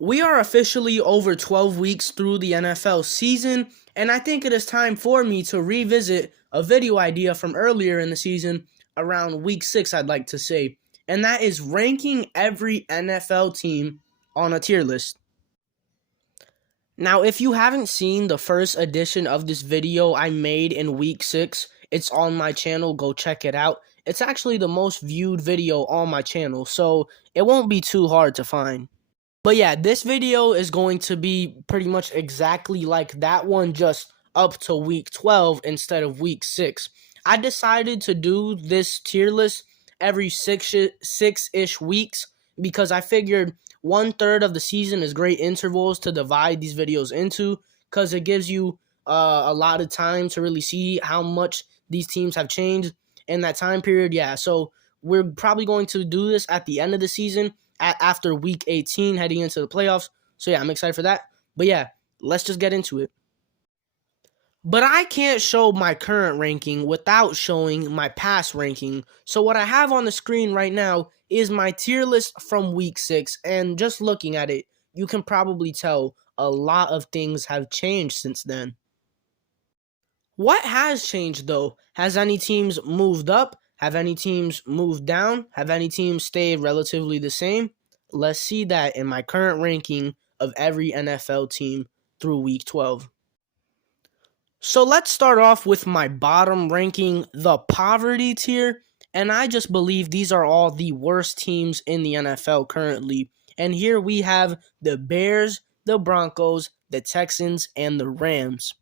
We are officially over 12 weeks through the NFL season, and I think it is time for me to revisit a video idea from earlier in the season, around week 6, I'd like to say, and that is ranking every NFL team on a tier list. Now, if you haven't seen the first edition of this video I made in week 6, it's on my channel, go check it out. It's actually the most viewed video on my channel, so it won't be too hard to find. But yeah, this video is going to be pretty much exactly like that one, just up to week 12 instead of week 6. I decided to do this tier list every six-ish weeks because I figured 1/3 of the season is great intervals to divide these videos into, because it gives you a lot of time to really see how much these teams have changed in that time period. Yeah, so we're probably going to do this at the end of the season, after week 18, heading into the playoffs. So yeah, I'm excited for that. But yeah, let's just get into it. But I can't show my current ranking without showing my past ranking. So what I have on the screen right now is my tier list from week 6. And just looking at it, you can probably tell a lot of things have changed since then. What has changed though? Has any teams moved up? Have any teams moved down? Have any teams stayed relatively the same? Let's see that in my current ranking of every NFL team through week 12. So let's start off with my bottom ranking, the poverty tier. And I just believe these are all the worst teams in the NFL currently. And here we have the Bears, the Broncos, the Texans, and the Rams.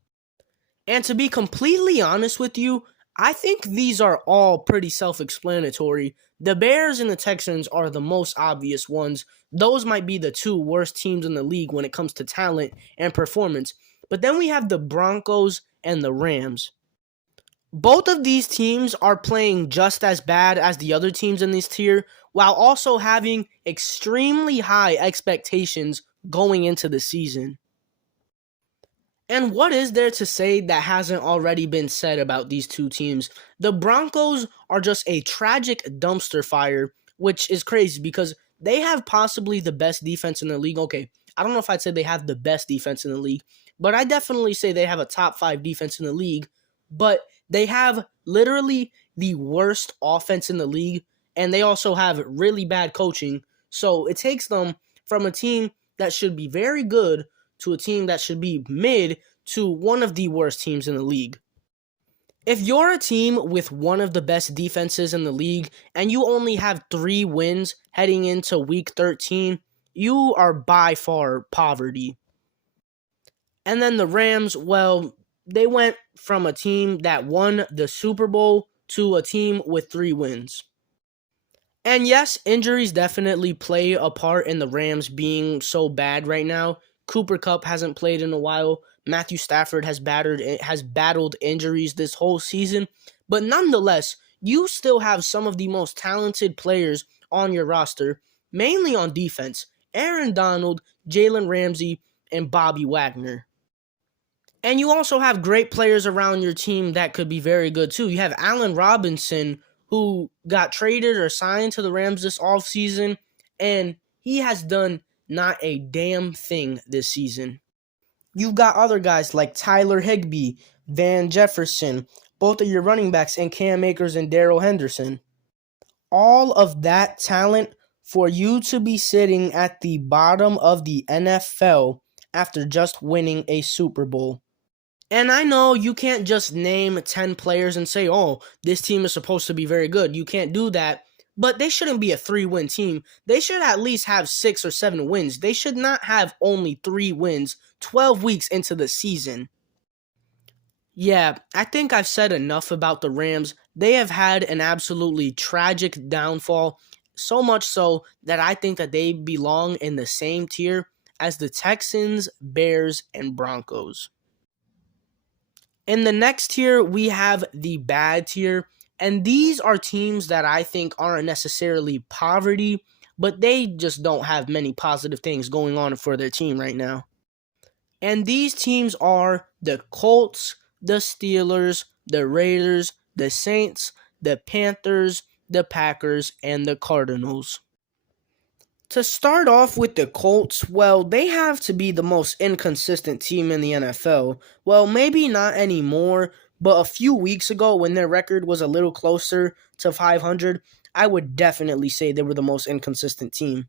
And to be completely honest with you, I think these are all pretty self-explanatory. The Bears and the Texans are the most obvious ones. Those might be the two worst teams in the league when it comes to talent and performance. But then we have the Broncos and the Rams. Both of these teams are playing just as bad as the other teams in this tier, while also having extremely high expectations going into the season. And what is there to say that hasn't already been said about these two teams? The Broncos are just a tragic dumpster fire, which is crazy because they have possibly the best defense in the league. Okay, I don't know if I'd say they have the best defense in the league, but I definitely say they have a top 5 defense in the league. But they have literally the worst offense in the league, and they also have really bad coaching. So it takes them from a team that should be very good to a team that should be mid to one of the worst teams in the league. If you're a team with one of the best defenses in the league and you only have 3 wins heading into week 13, you are by far poverty. And then the Rams, well, they went from a team that won the Super Bowl to a team with 3 wins. And yes, injuries definitely play a part in the Rams being so bad right now. Cooper Kupp hasn't played in a while. Matthew Stafford has battled injuries this whole season. But nonetheless, you still have some of the most talented players on your roster, mainly on defense. Aaron Donald, Jalen Ramsey, and Bobby Wagner. And you also have great players around your team that could be very good too. You have Allen Robinson, who got traded or signed to the Rams this offseason, and he has done not a damn thing this season. You've got other guys like Tyler Higbee, Van Jefferson, both of your running backs, and Cam Akers and Darrell Henderson. All of that talent for you to be sitting at the bottom of the NFL after just winning a Super Bowl. And I know you can't just name 10 players and say, oh, this team is supposed to be very good. You can't do that. But they shouldn't be a 3-win team. They should at least have 6 or 7 wins. They should not have only 3 wins 12 weeks into the season. Yeah, I think I've said enough about the Rams. They have had an absolutely tragic downfall, so much so that I think that they belong in the same tier as the Texans, Bears, and Broncos. In the next tier, we have the bad tier. And these are teams that I think aren't necessarily poverty, but they just don't have many positive things going on for their team right now. And these teams are the Colts, the Steelers, the Raiders, the Saints, the Panthers, the Packers, and the Cardinals. To start off with the Colts, well, they have to be the most inconsistent team in the NFL. Well, maybe not anymore, but a few weeks ago when their record was a little closer to 500, I would definitely say they were the most inconsistent team.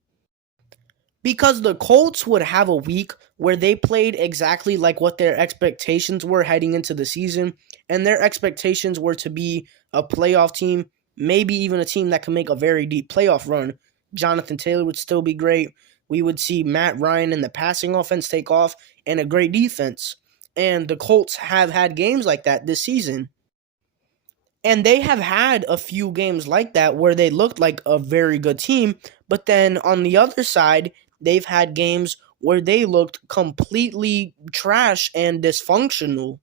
Because the Colts would have a week where they played exactly like what their expectations were heading into the season, and their expectations were to be a playoff team, maybe even a team that can make a very deep playoff run. Jonathan Taylor would still be great. We would see Matt Ryan and the passing offense take off and a great defense. And the Colts have had games like that this season. And they have had a few games like that where they looked like a very good team, but then on the other side, they've had games where they looked completely trash and dysfunctional.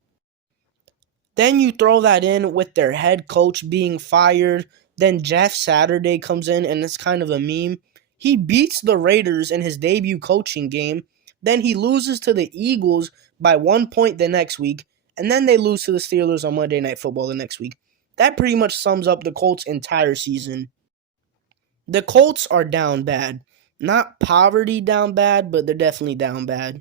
Then you throw that in with their head coach being fired. Then Jeff Saturday comes in, and it's kind of a meme. He beats the Raiders in his debut coaching game. Then he loses to the Eagles by 1 point the next week. And then they lose to the Steelers on Monday Night Football the next week. That pretty much sums up the Colts' entire season. The Colts are down bad. Not poverty down bad, but they're definitely down bad.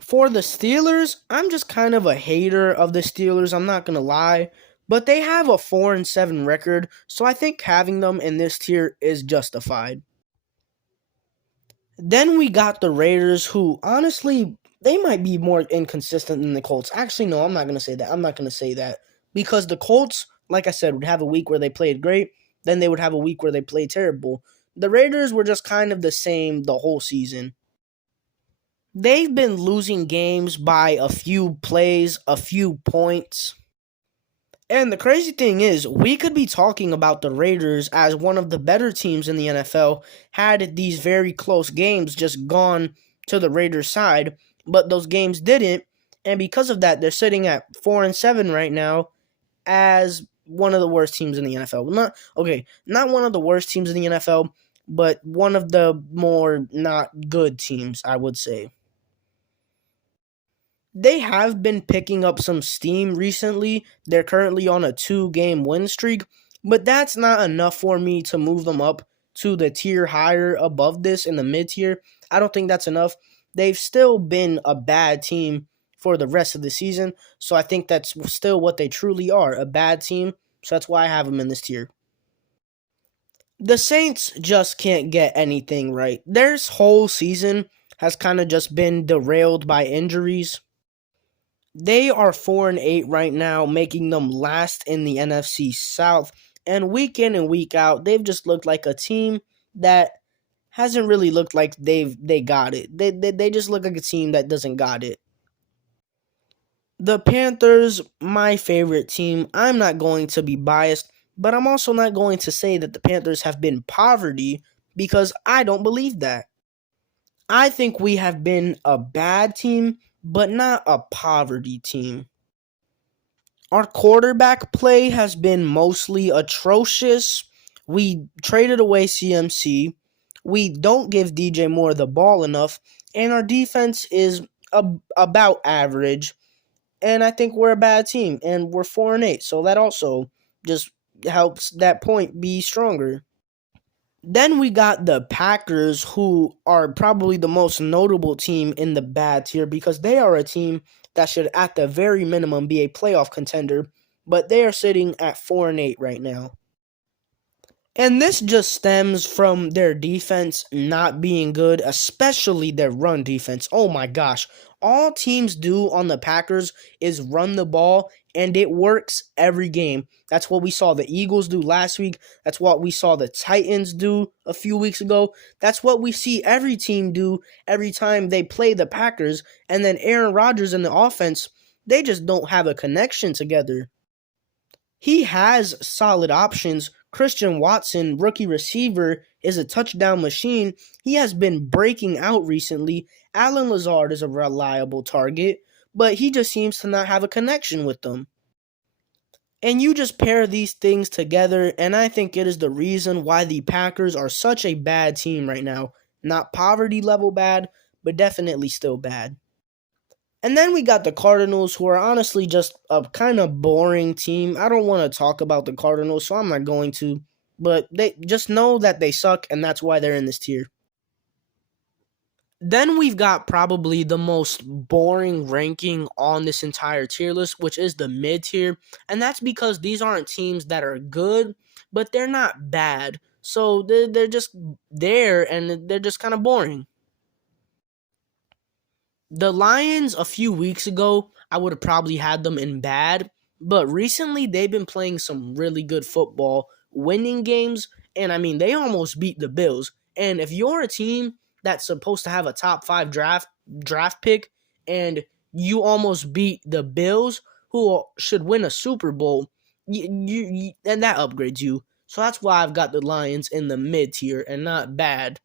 For the Steelers, I'm just kind of a hater of the Steelers, I'm not going to lie. But they have a 4-7 record, so I think having them in this tier is justified. Then we got the Raiders, who honestly, they might be more inconsistent than the Colts. Actually, no, I'm not going to say that. I'm not going to say that. Because the Colts, like I said, would have a week where they played great, then they would have a week where they played terrible. The Raiders were just kind of the same the whole season. They've been losing games by a few plays, a few points. And the crazy thing is, we could be talking about the Raiders as one of the better teams in the NFL had these very close games just gone to the Raiders' side, but those games didn't, and because of that, they're sitting at 4-7 right now as one of the worst teams in the NFL. Not one of the worst teams in the NFL, but one of the more not good teams, I would say. They have been picking up some steam recently. They're currently on a 2-game win streak, but that's not enough for me to move them up to the tier higher above this in the mid tier. I don't think that's enough. They've still been a bad team for the rest of the season, so I think that's still what they truly are, a bad team. So that's why I have them in this tier. The Saints just can't get anything right. Their whole season has kind of just been derailed by injuries. They are 4-8 right now, making them last in the NFC South. And week in and week out, they've just looked like a team that hasn't really looked like they got it. They just look like a team that doesn't got it. The Panthers, my favorite team. I'm not going to be biased, but I'm also not going to say that the Panthers have been poverty because I don't believe that. I think we have been a bad team, but not a poverty team. Our quarterback play has been mostly atrocious. We traded away CMC. We don't give DJ Moore the ball enough, and our defense is about average. And I think we're a bad team, and we're 4-8, so that also just helps that point be stronger. Then we got the Packers, who are probably the most notable team in the bad tier because they are a team that should, at the very minimum, be a playoff contender, but they are sitting at 4-8 right now. And this just stems from their defense not being good, especially their run defense. Oh my gosh. All teams do on the Packers is run the ball, and it works every game. That's what we saw the Eagles do last week. That's what we saw the Titans do a few weeks ago. That's what we see every team do every time they play the Packers. And then Aaron Rodgers and the offense, they just don't have a connection together. He has solid options. Christian Watson, rookie receiver, is a touchdown machine. He has been breaking out recently. Allen Lazard is a reliable target, but he just seems to not have a connection with them. And you just pair these things together, and I think it is the reason why the Packers are such a bad team right now. Not poverty level bad, but definitely still bad. And then we got the Cardinals, who are honestly just a kind of boring team. I don't want to talk about the Cardinals, so I'm not going to. but they just know that they suck, and that's why they're in this tier. Then we've got probably the most boring ranking on this entire tier list, which is the mid tier. And that's because these aren't teams that are good, but they're not bad. So they're just there and they're just kind of boring. The Lions, a few weeks ago, I would have probably had them in bad, but recently they've been playing some really good football, winning games, and I mean, they almost beat the Bills. And if you're a team that's supposed to have a top 5 draft pick and you almost beat the Bills, who should win a Super Bowl, and that upgrades you. So that's why I've got the Lions in the mid tier and not bad.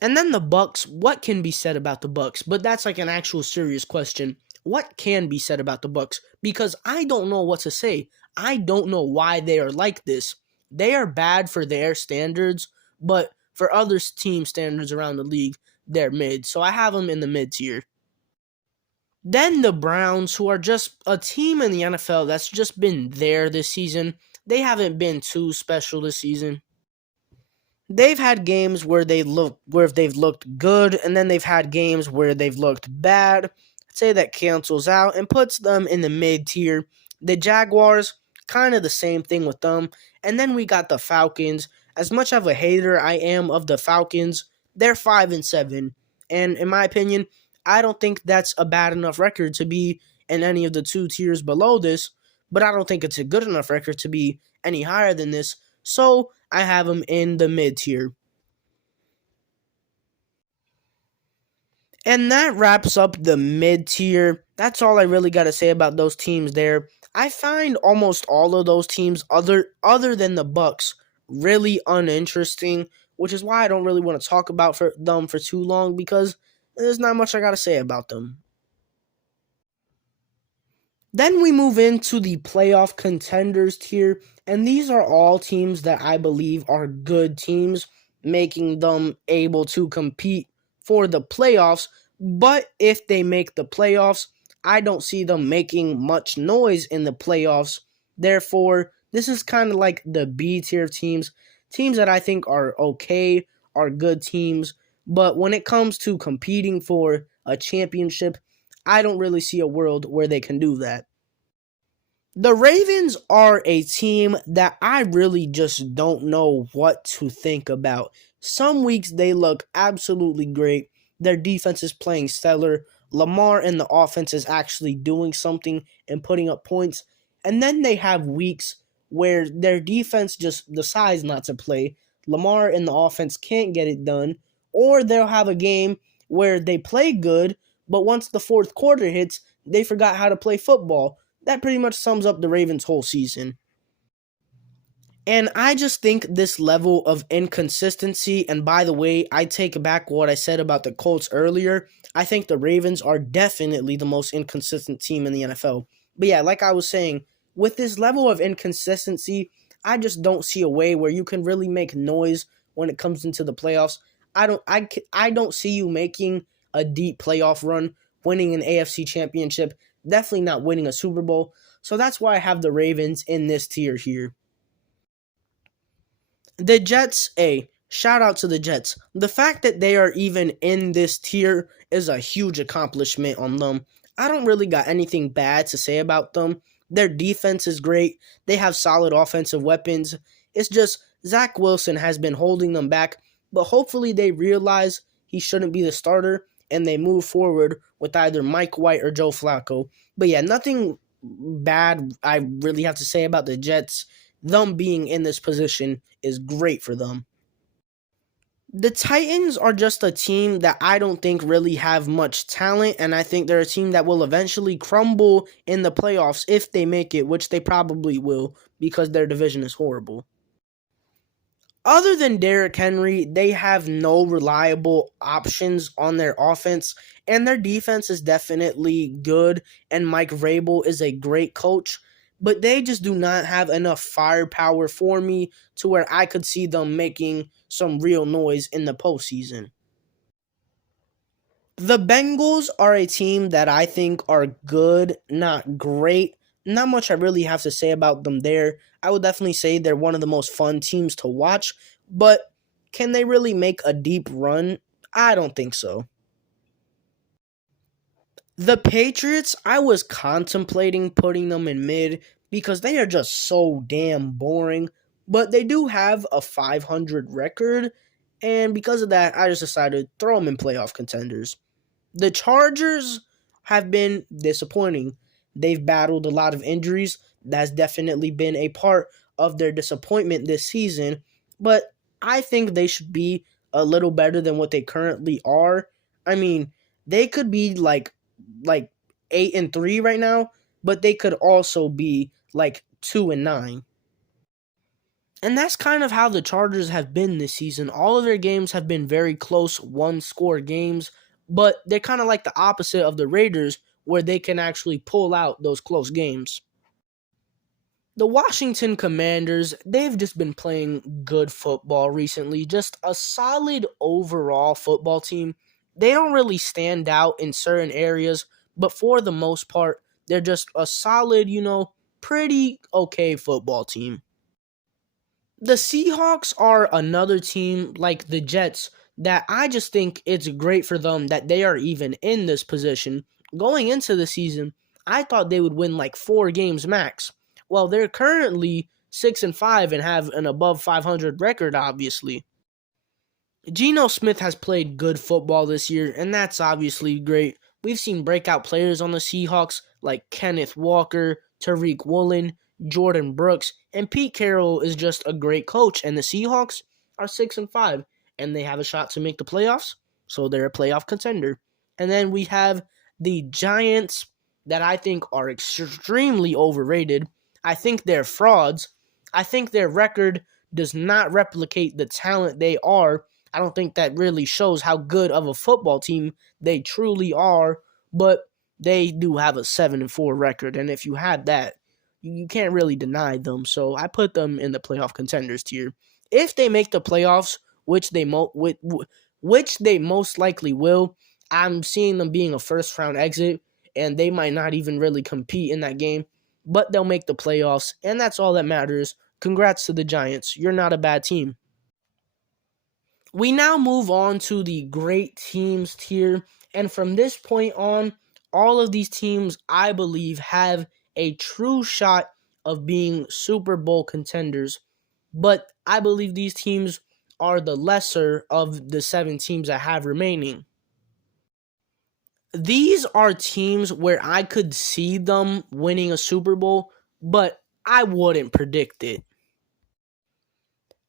And then the Bucks, what can be said about the Bucks? But that's like an actual serious question. What can be said about the Bucks? Because I don't know what to say. I don't know why they are like this. They are bad for their standards, but for other team standards around the league, they're mid. So I have them in the mid tier. Then the Browns, who are just a team in the NFL that's just been there this season. They haven't been too special this season. They've had games where they've looked good, and then they've had games where they've looked bad. I'd say that cancels out and puts them in the mid tier. The Jaguars, kind of the same thing with them. And then we got the Falcons. As much of a hater I am of the Falcons, they're 5-7. And in my opinion, I don't think that's a bad enough record to be in any of the two tiers below this, but I don't think it's a good enough record to be any higher than this. So I have them in the mid tier. And that wraps up the mid tier. That's all I really got to say about those teams there. I find almost all of those teams other than the Bucks really uninteresting, which is why I don't really want to talk about them for too long because there's not much I got to say about them. Then we move into the playoff contenders tier, and these are all teams that I believe are good teams, making them able to compete for the playoffs. But if they make the playoffs, I don't see them making much noise in the playoffs. Therefore, this is kind of like the B tier teams, teams that I think are okay, are good teams. But when it comes to competing for a championship, I don't really see a world where they can do that. The Ravens are a team that I really just don't know what to think about. Some weeks they look absolutely great. Their defense is playing stellar. Lamar and the offense is actually doing something and putting up points. And then they have weeks where their defense just decides not to play. Lamar and the offense can't get it done. Or they'll have a game where they play good, but once the fourth quarter hits, they forgot how to play football. That pretty much sums up the Ravens' whole season. And I just think this level of inconsistency, and by the way, I take back what I said about the Colts earlier. I think the Ravens are definitely the most inconsistent team in the NFL. But yeah, like I was saying, with this level of inconsistency, I just don't see a way where you can really make noise when it comes into the playoffs. I don't see you making a deep playoff run, winning an AFC championship, definitely not winning a Super Bowl. So that's why I have the Ravens in this tier here. The Jets, shout out to the Jets. The fact that they are even in this tier is a huge accomplishment on them. I don't really got anything bad to say about them. Their defense is great. They have solid offensive weapons. It's just Zach Wilson has been holding them back, but hopefully they realize he shouldn't be the starter and they move forward with either Mike White or Joe Flacco. But yeah, nothing bad I really have to say about the Jets. Them being in this position is great for them. The Titans are just a team that I don't think really have much talent, and I think they're a team that will eventually crumble in the playoffs if they make it, which they probably will because their division is horrible. Other than Derrick Henry, they have no reliable options on their offense, and their defense is definitely good, and Mike Vrabel is a great coach, but they just do not have enough firepower for me to where I could see them making some real noise in the postseason. The Bengals are a team that I think are good, not great. not much I really have to say about them there. I would definitely say they're one of the most fun teams to watch, but can they really make a deep run? I don't think so. The Patriots, I was contemplating putting them in mid because they are just so damn boring, but they do have a 500 record, and because of that, I just decided to throw them in playoff contenders. The Chargers have been disappointing. They've battled a lot of injuries. That's definitely been a part of their disappointment this season, but I think they should be a little better than what they currently are. I mean, they could be like 8-3 right now, but they could also be like 2-9. And that's kind of how the Chargers have been this season. All of their games have been very close one score games, but they're kind of like the opposite of the Raiders, where they can actually pull out those close games. The Washington Commanders, they've just been playing good football recently, just a solid overall football team. They don't really stand out in certain areas, but for the most part, they're just a solid, pretty okay football team. The Seahawks are another team like the Jets that I just think it's great for them that they are even in this position. Going into the season, I thought they would win like 4 games max. Well, they're currently 6-5 and have an above 500 record, obviously. Geno Smith has played good football this year, and that's obviously great. We've seen breakout players on the Seahawks like Kenneth Walker, Tariq Woolen, Jordan Brooks, and Pete Carroll is just a great coach. And the Seahawks are 6-5, and they have a shot to make the playoffs, so they're a playoff contender. And then we have the Giants that I think are extremely overrated. I think they're frauds. I think their record does not replicate the talent they are. I don't think that really shows how good of a football team they truly are, but they do have a 7-4 record, and if you have that, you can't really deny them. So I put them in the playoff contenders tier. If they make the playoffs, which they most likely will, I'm seeing them being a first round exit, and they might not even really compete in that game, but they'll make the playoffs, and that's all that matters. Congrats to the Giants. You're not a bad team. We now move on to the great teams tier, and from this point on, all of these teams, I believe, have a true shot of being Super Bowl contenders, but I believe these teams are the lesser of the 7 teams I have remaining. These are teams where I could see them winning a Super Bowl, but I wouldn't predict it.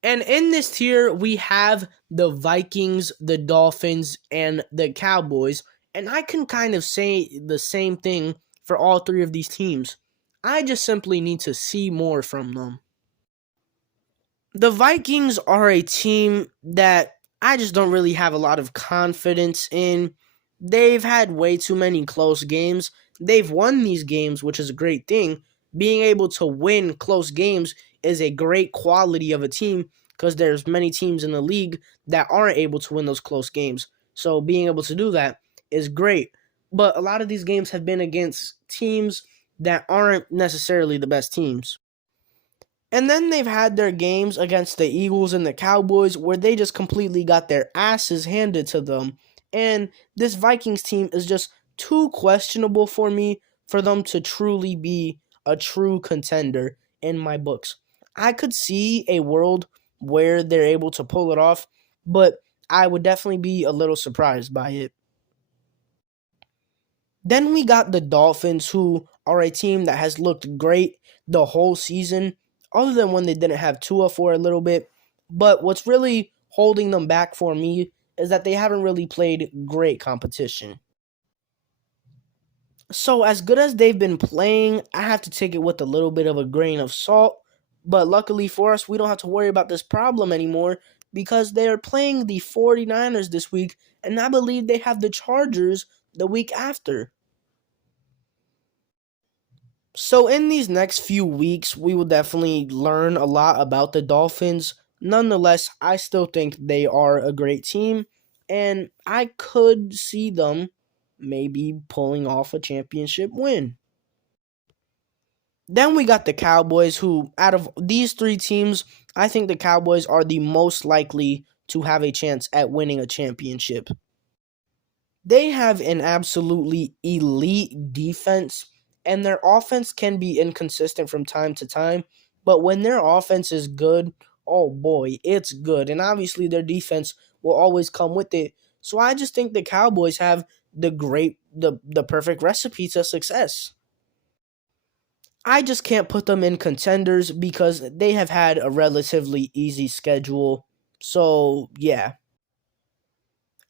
And in this tier, we have the Vikings, the Dolphins, and the Cowboys. And I can kind of say the same thing for all 3 of these teams. I just simply need to see more from them. The Vikings are a team that I just don't really have a lot of confidence in. They've had way too many close games. They've won these games, which is a great thing. Being able to win close games is a great quality of a team because there's many teams in the league that aren't able to win those close games. So being able to do that is great. But a lot of these games have been against teams that aren't necessarily the best teams. And then they've had their games against the Eagles and the Cowboys where they just completely got their asses handed to them. And this Vikings team is just too questionable for me for them to truly be a true contender in my books. I could see a world where they're able to pull it off, but I would definitely be a little surprised by it. Then we got the Dolphins, who are a team that has looked great the whole season, other than when they didn't have Tua for a little bit. But what's really holding them back for me is that they haven't really played great competition. So as good as they've been playing, I have to take it with a little bit of a grain of salt. But luckily for us, we don't have to worry about this problem anymore because they are playing the 49ers this week, and I believe they have the Chargers the week after. So in these next few weeks, we will definitely learn a lot about the Dolphins. Nonetheless, I still think they are a great team, and I could see them maybe pulling off a championship win. Then we got the Cowboys, who, out of these three teams, I think the Cowboys are the most likely to have a chance at winning a championship. They have an absolutely elite defense, and their offense can be inconsistent from time to time. But when their offense is good, oh boy, it's good. And obviously, their defense will always come with it. So I just think the Cowboys have the perfect recipe to success. I just can't put them in contenders because they have had a relatively easy schedule. So, yeah.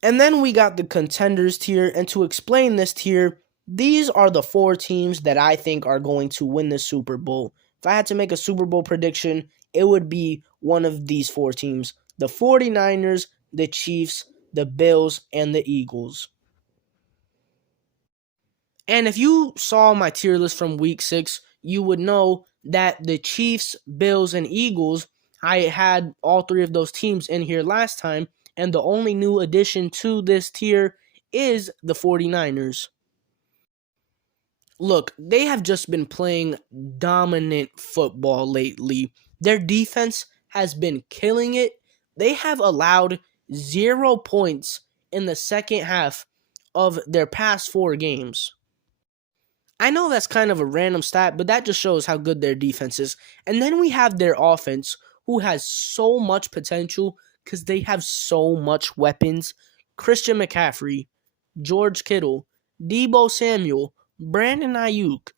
And then we got the contenders tier. And to explain this tier, these are the four teams that I think are going to win the Super Bowl. If I had to make a Super Bowl prediction, it would be one of these four teams: the 49ers, the Chiefs, the Bills, and the Eagles. And if you saw my tier list from week 6, you would know that the Chiefs, Bills, and Eagles, I had all three of those teams in here last time. And the only new addition to this tier is the 49ers. Look, they have just been playing dominant football lately. Their defense has been killing it. They have allowed 0 points in the second half of their past 4 games. I know that's kind of a random stat, but that just shows how good their defense is. And then we have their offense, who has so much potential because they have so much weapons. Christian McCaffrey, George Kittle, Debo Samuel, Brandon Ayuk.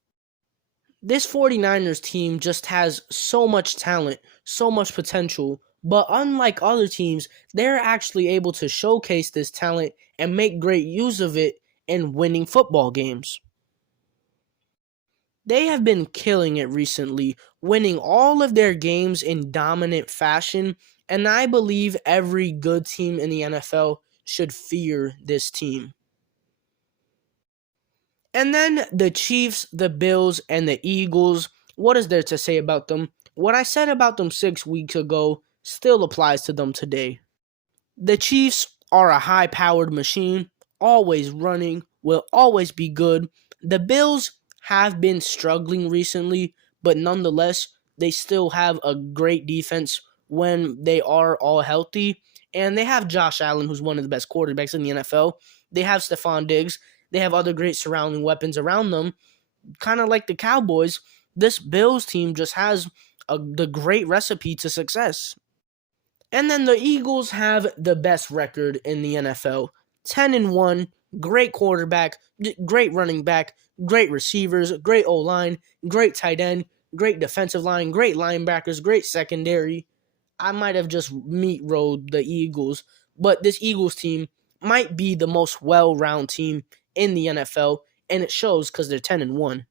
This 49ers team just has so much talent, so much potential. But unlike other teams, they're actually able to showcase this talent and make great use of it in winning football games. They have been killing it recently, winning all of their games in dominant fashion, and I believe every good team in the NFL should fear this team. And then the Chiefs, the Bills, and the Eagles. What is there to say about them? What I said about them 6 weeks ago still applies to them today. The Chiefs are a high powered machine, always running, will always be good. The Bills have been struggling recently, but nonetheless, they still have a great defense when they are all healthy. And they have Josh Allen, who's one of the best quarterbacks in the NFL. They have Stephon Diggs. They have other great surrounding weapons around them. Kind of like the Cowboys, this Bills team just has the great recipe to success. And then the Eagles have the best record in the NFL. 10-1, great quarterback, great running back, great receivers, great O-line, great tight end, great defensive line, great linebackers, great secondary. I might have just meat rode the Eagles, but this Eagles team might be the most well-rounded team in the NFL, and it shows because they're 10-1.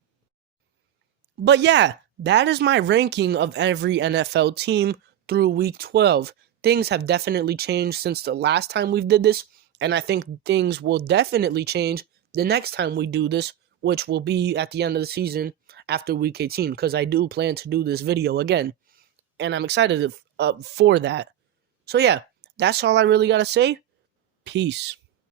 But yeah, that is my ranking of every NFL team through week 12. Things have definitely changed since the last time we did this, and I think things will definitely change the next time we do this, which will be at the end of the season after week 18, because I do plan to do this video again, and I'm excited for that. So yeah, that's all I really got to say. Peace.